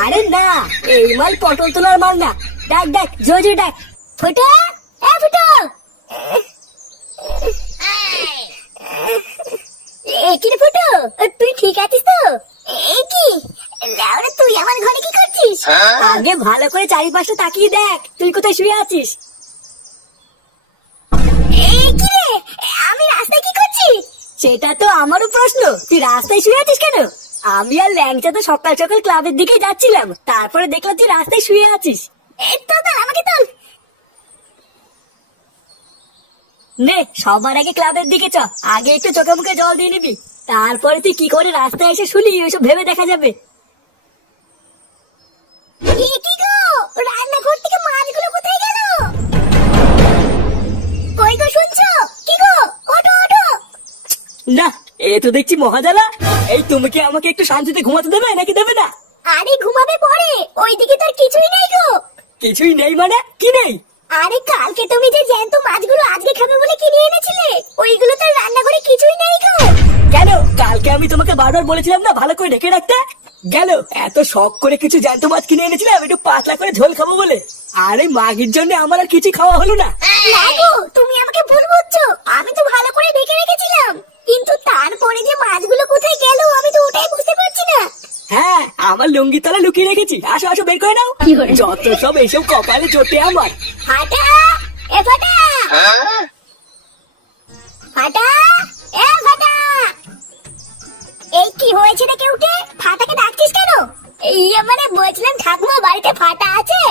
আরে না, এই মাল পটল তোলার মাল না। ডাক ডাক, জোরে জোরে ডাক। ফুটো, এ ফুটো। কি রে ফুটো, তুই ঠিক আছিস তো? কি লাউড়া, তুই আমার ঘরে কি করছিস? আগে ভালো করে চারিপাশে তাকিয়ে দেখ, তুই কোথায় শুয়ে আছিস। কি রে, আমি রাস্তায় কি করছি? সেটা তো আমারও প্রশ্ন, তুই রাস্তায় শুয়ে আছিস কেন? আমি আর ল্যাংচা তো সকাল সকাল ক্লাবের দিকে যাচ্ছিলাম, তারপরে দেখলাম তুই রাস্তায় শুয়ে আছিস। আমাকে তোল। নে, সবার আগে ক্লাবের দিকে চ, আগে একটু চোখে মুখে জল দিয়ে নিবি, তারপরে তুই কি করে রাস্তায় এসে শুলি ওইসব ভেবে দেখা যাবে। কি গো, রান্নাঘর থেকে মাছগুলো কোথায় গেল? কই গো, শুনছো? কি গো, ওঠো ওঠো। না, এ তো দেখছি মহাজালা। এই তুমি কি আমাকে একটু শান্তিতে ঘুমাতে দেবে নাকি দেবে না? আরে ঘুমাবে পরে, ওইদিকে তোর কিছুই নেই গো। কিছুই নেই মানে কি নেই? আরে কালকে তুমি যে জ্যান্ত মাছগুলো আজকে খাবে বলে কিনে এনেছিলে, ওইগুলো তো রান্নাঘরে কিছুই নেই গো। কেন, কালকে আমি তোমাকে বারবার বলেছিলাম না ভালো করে ঢেকে রাখতে? গেল, এত শখ করে কিছু জ্যান্ত মাছ কিনে এনেছিলাম একটু পাতলা করে ঝোল খাবো বলে, আরে মাগির জন্য আমার আর কিছু খাওয়া হলো না। তুমি আমাকে ভুল বুঝছো, আমি তো ভালো করে ঢেকে রেখেছিলাম, কিন্তু তারপরে যে মাছগুলো কোথায় গেল আমি তো ওটাই বুঝতে পারছি না। হ্যাঁ, আমার লুঙ্গি তলা লুকিয়ে রেখেছি, আসো আসো বের করে নাও। যত সব এইসব কপালে চোটে আমার। ফাটা, এ ফাটা, ফাটা, এ ফাটা। এই কি হয়েছে রে, কেউ উঠে ফাটাকে ডাকছিস কেন? এই মানে বলছিলাম ঠাকুমা বাড়িতে ফাটা আছে।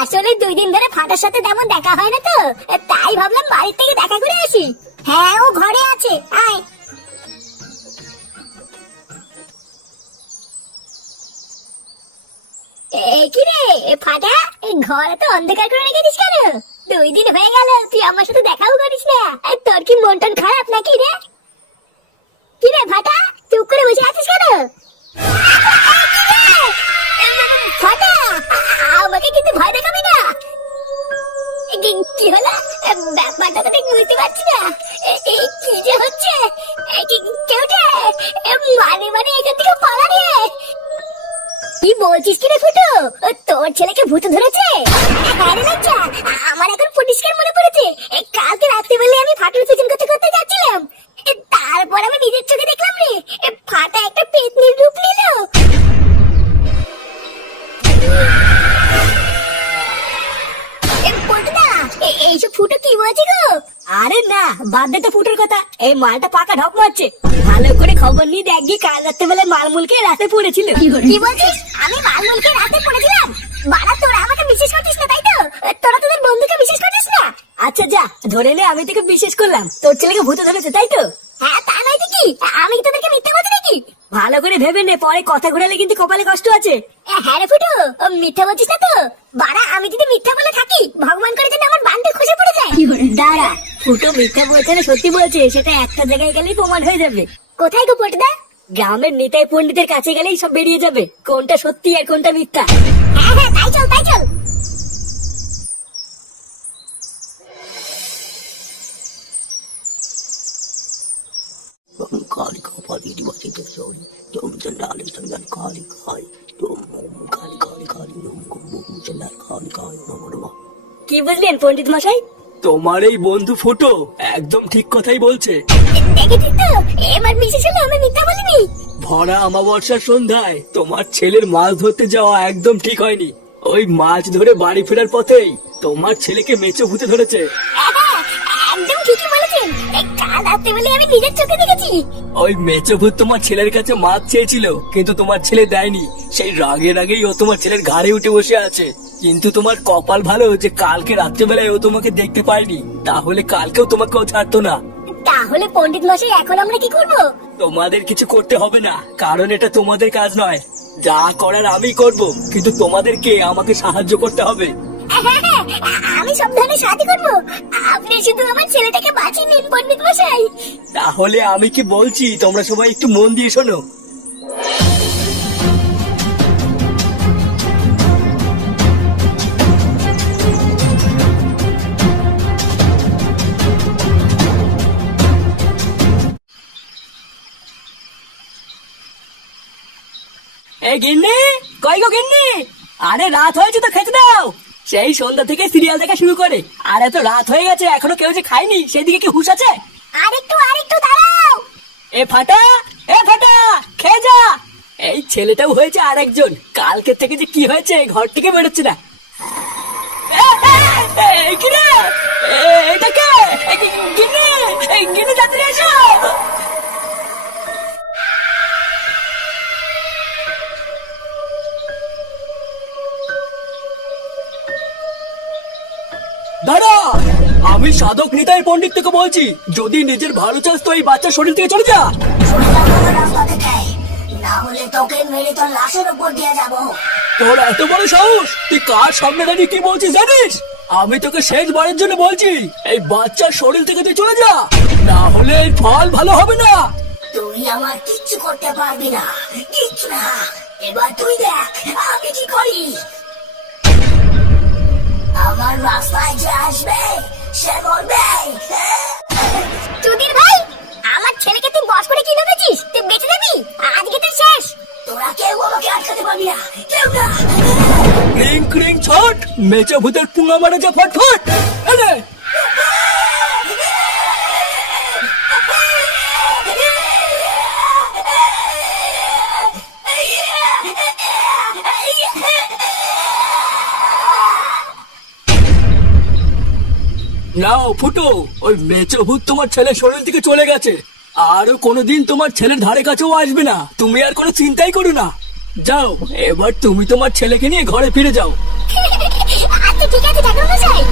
আসলে 2 দিন ধরে ফাটার সাথে তেমন দেখা হয় না তো, তাই ভাবলাম বাড়ির থেকে দেখা করে আসি। হ্যাঁ, ও ঘরে আছে, আয়। কি রে ফাটা, ঘরে তো অন্ধকার করে রেখেছিস কেন? 2 দিন হয়ে গেল তুই আমার সাথে দেখাও করিস না, তোর কি মন টন খারাপ নাকি রে? কি রে ফাটা, চুপ করে বসে আছিস কেন? ফাটা, আমাকে কিন্তু ভয় দেখাবি না। কি হলো, ব্যাপারটা তো ঠিক বুঝতে পারছি না, কি যে হচ্ছে? কেউ মানে এখান থেকে পালা রে। কি বলছিস কি রে ফুটো, তোর ছেলেকে ভূত ধরেছে? হ্যাঁ রে লজ্জা, আমার এখন পরিষ্কার মনে পড়েছে, কালকে রাত্রিবেলা আমি ফাটার পিছন করতে করতে যাচ্ছিলাম, তারপর আমি নিজের চোখে দেখলাম রে ফাটা একটা পেতনির রূপ নিল। এইসব ফুটো কি বলছি গো? আরে না, বাদ দে তো ফুটোর কথা, এই মালটা পাকা ঢপ মারছে। ভালো করে খবর নিয়ে দেখ গিয়ে, কাল রাত্রেবেলায় মালমুলকে রাতে পড়েছিল। কি বলছিস, আমি মালমুলকে রাতে পড়েছিলাম? বাড়া, তোরা আমাকে বিশ্বাস করছিস না তাই তো? তোরা তোদের বন্ধুকে বিশ্বাস করছিস না? আচ্ছা যা, ধরে নে আমি তোকে বিশ্বাস করলাম, তোর ছেলেকে ভূত ধরেছে তাই তো? হ্যাঁ, তা নয় তো কি, আমি তোদেরকে মিথ্যা বলছি নাকি? ভালো করে ভেবে নে, পরে কথা ঘোরালে কিন্তু কপালে কষ্ট আছে। হ্যাঁ রে ফুটো, মিথ্যা বলছিস না তো? বাড়া, আমি যদি মিথ্যা বলে থাকি ভগবান করে যেন আমার বান্ধে খুশি পড়ে যায়। দাঁড়া, ফুটো মিথ্যা বলছে না সত্যি বলছে সেটা একটা জায়গায় গেলেই প্রমাণ হয়ে যাবে। কোথায় গো পটদা? গ্রামের নেতাই পণ্ডিতের কাছে গেলেই সব বেরিয়ে যাবে, কোনটা সত্যি আর কোনটা মিথ্যা। হ্যাঁ হ্যাঁ, তাই চল তাই চল। কালী কালী দিবসে তো চল তুম চন্ডালে চন্ডাল কালী কালী তুম কালী কালী কালী চন্ডাল কালী কালী নমঃ। কি বুঝলেন পণ্ডিত মশাই? তোমার এই বন্ধু ফুটো একদম ঠিক কথাই বলছে। দেখেছি তো, এবার বিশেষ হলো আমি মিথ্যা বলিনি। ভরা অমাবস্যার সন্ধ্যায় তোমার ছেলের মাছ ধরতে যাওয়া একদম ঠিক হয়নি। ওই মাছ ধরে বাড়ি ফেরার পথেই তোমার ছেলেকে মেচো ভূতে ধরেছে। একদম ঠিকই বলেছেন, কাল রাতে বলে আমি নিজের চোখে দেখেছি। ওই মেচো ভূত তোমার ছেলের কাছে মাছ চেয়েছিল, কিন্তু তোমার ছেলে দেয়নি। সেই রাগের আগেই ও তোমার ছেলের ঘাড়ে উঠে বসে আছে। কিন্তু তোমার কপাল ভালো যে কালকে রাত্রেবেলায় ও তোমাকে দেখতে পায়নি, তাহলে কালকেও তোমাকে ও ছাড়তো না। তাহলে পণ্ডিত মশাই এখন আমরা কি করব? তোমাদের কিছু করতে হবে না, কারণ এটা তোমাদের কাজ নয়। যা করার আমি করব, কিন্তু তোমাদেরকে আমাকে সাহায্য করতে হবে। আমি সব ধরনের সাহায্য করবো, আপনি শুধু আমার ছেলেটাকে বাঁচিয়ে নিন পণ্ডিত মশাই। তাহলে আমি কি বলছি তোমরা সবাই একটু মন দিয়ে শোনো। এই গিন্নি, কই গো গিন্নি? আরে রাত হয়েছে তো খেতে দাও। সেই সন্ধ্যা থেকে সিরিয়াল দেখা শুরু করে আর এত রাত হয়ে গেছে এখনো কেউ যে খায়নি সেদিকে কি হুঁশ আছে? আরেকটু দাঁড়াও। এ ফাটা খেয়ে যা। এই ছেলেটাও হয়েছে আরেকজন, কালকে থেকে যে কি হয়েছে ঘর থেকে বেরোচ্ছে না। কি রে এটা কে? গিন্নি তাড়াতাড়ি এসো। দাঁড়া, আমি সাধক নিতাই পণ্ডিত থেকে বলছি, যদি নিজের ভালো চাস তো এই বাচ্চার শরীর থেকে চলে যা। তোর এত বড় সাহস, তুই কার সামনে দাঁড়িয়ে কি বলছিস জানিস? আমি তোকে শেষবারের জন্য বলছি, এই বাচ্চার শরীর থেকে তুই চলে যা, না হলে এই ফল ভালো হবে না। তুই আমার কিচ্ছু করতে পারবি না, কিচ্ছু না। এবার তুই দেখ আমি কি করি। আমার রাস্তায় যে আসবে সে বলবে, চুদির ভাই, আমার ছেলেকে তুই বস করে কি ভেবেছিস? তুই বেঁচে যাবি? আজকে তুই শেষ। তোরা কেউ আমাকে আটকাতে পারবি না, কেউ না। ক্রিং ক্রিং ছট, মেচে ভূতের পুঙ্গা মারা যা ফটফট। এনে নাও ফুটো, ওই মেচো ভূত তোমার ছেলের শরীর থেকে চলে গেছে, আর কোনোদিন তোমার ছেলের ধারে কাছেও আসবে না। তুমি আর কোনো চিন্তাই করো না। যাও, এবার তুমি তোমার ছেলেকে নিয়ে ঘরে ফিরে যাও। আচ্ছা ঠিক আছে ঠাকুর মশাই।